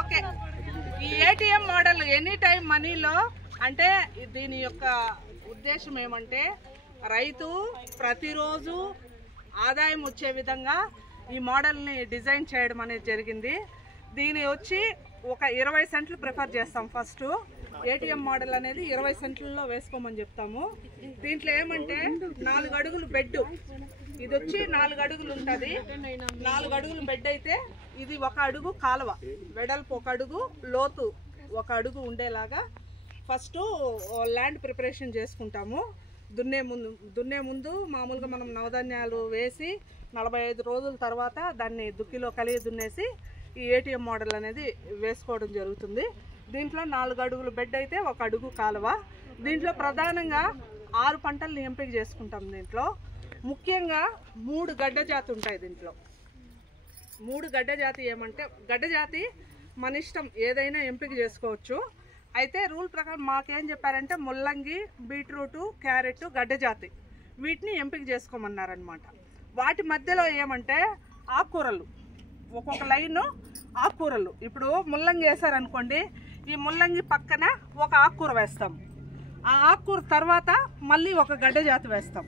Okay, ఈ ATM model any time మనీలో అంటే దీని యొక్క ఉద్దేశం ఏమంటే రైతు ప్రతిరోజు ఆదాయం వచ్చే విధంగా ఈ మోడల్ని డిజైన్ చేయడం అనేది జరిగింది. దీని వచ్చి ఒక 20 సెంట్లు ప్రిఫర్ చేస్తాం. ఫస్ట్ ఏటీఎం మోడల్ అనేది 20 సెంట్లలో వేసుకోమని చెప్తాము. దీంట్లో ఏమంటే 4 అడుగులు బెడ్, ఇది వచ్చి 4 అడుగులు ఉంటుంది. 4 అడుగులు బెడ్ అయితే ఇది 1 అడుగు కాలువ వెడల్పు, 1 అడుగు లోతు, 1 అడుగు ఉండేలాగా ఫస్ట్ ల్యాండ్ ప్రిపరేషన్ చేసుకుంటాము. దున్నే ముందు మామూలుగా మనం నవధాన్యాలు వేసి 45 రోజుల తర్వాత దాన్ని దుక్కిలో కలిగి దున్నేసి ఈ ఏటీఎం మోడల్ అనేది వేసుకోవడం జరుగుతుంది. దీంట్లో 4 అడుగులు బెడ్ అయితే 1 అడుగు కాలువ. దీంట్లో ప్రధానంగా 6 పంటలను ఎంపిక చేసుకుంటాం. దీంట్లో ముఖ్యంగా 3 గడ్డ జాతి ఉంటాయి. దీంట్లో 3 గడ్డ జాతి ఏమంటే గడ్డ జాతి మన ఇష్టం ఏదైనా ఎంపిక చేసుకోవచ్చు. అయితే రూల్ ప్రకారం మాకేం చెప్పారంటే ముల్లంగి, బీట్రూటు, క్యారెట్, గడ్డ జాతి వీటిని ఎంపిక చేసుకోమన్నారనమాట. వాటి మధ్యలో ఏమంటే ఆకుకూరలు, ఒక్కొక్క లైను ఆకుకూరలు. ఇప్పుడు ముల్లంగి వేసారనుకోండి, ఈ ముల్లంగి పక్కన ఒక ఆకుకూర వేస్తాం. ఆ ఆకుకూర తర్వాత మళ్ళీ ఒక గడ్డ జాతి వేస్తాం.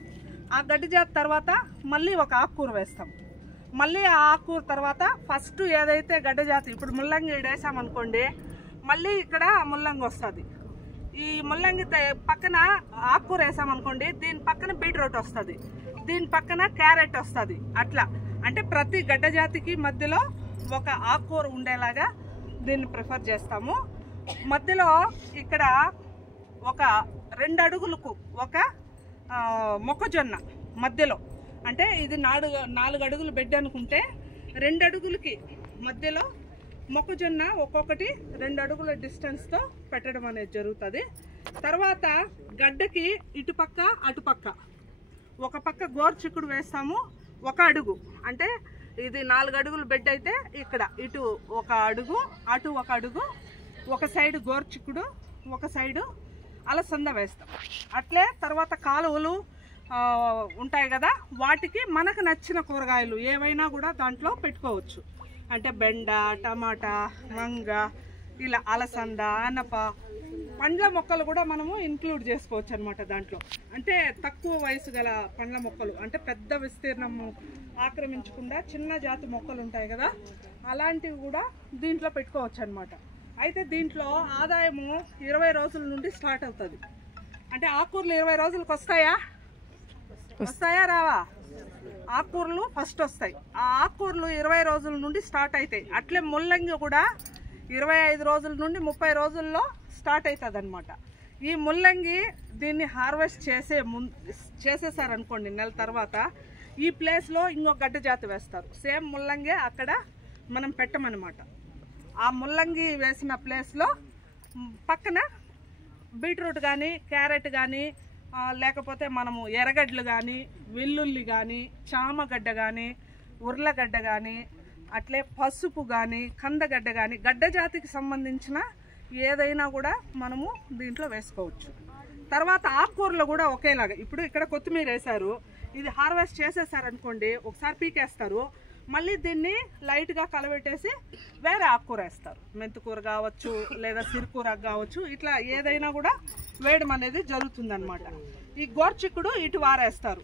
ఆ గడ్డ జాతి తర్వాత మళ్ళీ ఒక ఆకుకూర వేస్తాం. మళ్ళీ ఆ ఆకుకూర తర్వాత ఫస్ట్ ఏదైతే గడ్డ జాతి, ఇప్పుడు ముల్లంగి వేసామనుకోండి, మళ్ళీ ఇక్కడ ముల్లంగి వస్తుంది. ఈ ముల్లంగి పక్కన ఆకుకూర వేసామనుకోండి, దీని పక్కన బీట్రూట్ వస్తుంది, దీని పక్కన క్యారెట్ వస్తుంది. అట్లా అంటే ప్రతి గడ్డ జాతికి మధ్యలో ఒక ఆకుకూర ఉండేలాగా దీన్ని ప్రిఫర్ చేస్తాము. మధ్యలో ఇక్కడ ఒక 2 అడుగులకు ఒక మొక్కజొన్న మధ్యలో, అంటే ఇది 4 అడుగులు బెడ్ అనుకుంటే 2 అడుగులకి మధ్యలో మొక్కజొన్న ఒక్కొక్కటి 2 అడుగుల డిస్టెన్స్తో పెట్టడం అనేది జరుగుతుంది. తర్వాత గడ్డకి ఇటుపక్క అటుపక్క ఒక పక్క గోరుచిక్కుడు వేస్తాము. 1 అడుగు అంటే ఇది 4 అడుగులు బెడ్ అయితే ఇక్కడ ఇటు 1 అడుగు, అటు 1 అడుగు, ఒక సైడు గోరుచిక్కుడు, ఒక సైడు అలసంద వేస్తాం. అట్లే తర్వాత కాలువలు ఉంటాయి కదా, వాటికి మనకు నచ్చిన కూరగాయలు ఏవైనా కూడా దాంట్లో పెట్టుకోవచ్చు. అంటే బెండ, టమాటా, వంగ, ఇలా అలసంద, ఆనప, పండ్ల మొక్కలు కూడా మనము ఇంక్లూడ్ చేసుకోవచ్చు అనమాట దాంట్లో. అంటే తక్కువ వయసు గల పండ్ల మొక్కలు, అంటే పెద్ద విస్తీర్ణము ఆక్రమించకుండా చిన్న జాతి మొక్కలు ఉంటాయి కదా, అలాంటివి కూడా దీంట్లో పెట్టుకోవచ్చు అనమాట. అయితే దీంట్లో ఆదాయము 20 రోజుల నుండి స్టార్ట్ అవుతుంది. అంటే ఆకుకూరలు 20 రోజులకు వస్తాయా రావా? ఆకుకూరలు ఫస్ట్ వస్తాయి. ఆ ఆకుకూరలు 20 రోజుల నుండి స్టార్ట్ అవుతాయి. అట్లే ముల్లంగి కూడా 25 రోజుల నుండి 30 రోజుల్లో స్టార్ట్ అవుతుంది అనమాట. ఈ ముల్లంగి దీన్ని హార్వెస్ట్ చేసేసారనుకోండి, నెల తర్వాత ఈ ప్లేస్లో ఇంకొక గడ్డ జాతి వేస్తారు. సేమ్ ముల్లంగి అక్కడ మనం పెట్టమన్నమాట. ఆ ముల్లంగి వేసిన ప్లేస్లో పక్కన బీట్రూట్ కానీ, క్యారెట్ కానీ, లేకపోతే మనము ఎర్రగడ్డలు కానీ, వెల్లుల్లి కానీ, చామగడ్డ కానీ, ఉర్లగడ్డ కానీ, అట్లే పసుపు కానీ, కందగడ్డ కానీ, గడ్డ జాతికి సంబంధించిన ఏదైనా కూడా మనము దీంట్లో వేసుకోవచ్చు. తర్వాత ఆకుకూరలు కూడా ఒకేలాగా, ఇప్పుడు ఇక్కడ కొత్తిమీర వేశారు, ఇది హార్వెస్ట్ చేసేసారనుకోండి, ఒకసారి పీకేస్తారు, మళ్ళీ దీన్ని లైట్గా కలబెట్టేసి వేరే ఆకుకూర వేస్తారు. మెంతికూర కావచ్చు, లేదా సిరికూర కావచ్చు, ఇట్లా ఏదైనా కూడా వేయడం అనేది జరుగుతుందన్నమాట. ఈ గోరుచిక్కుడు ఇటు వారేస్తారు.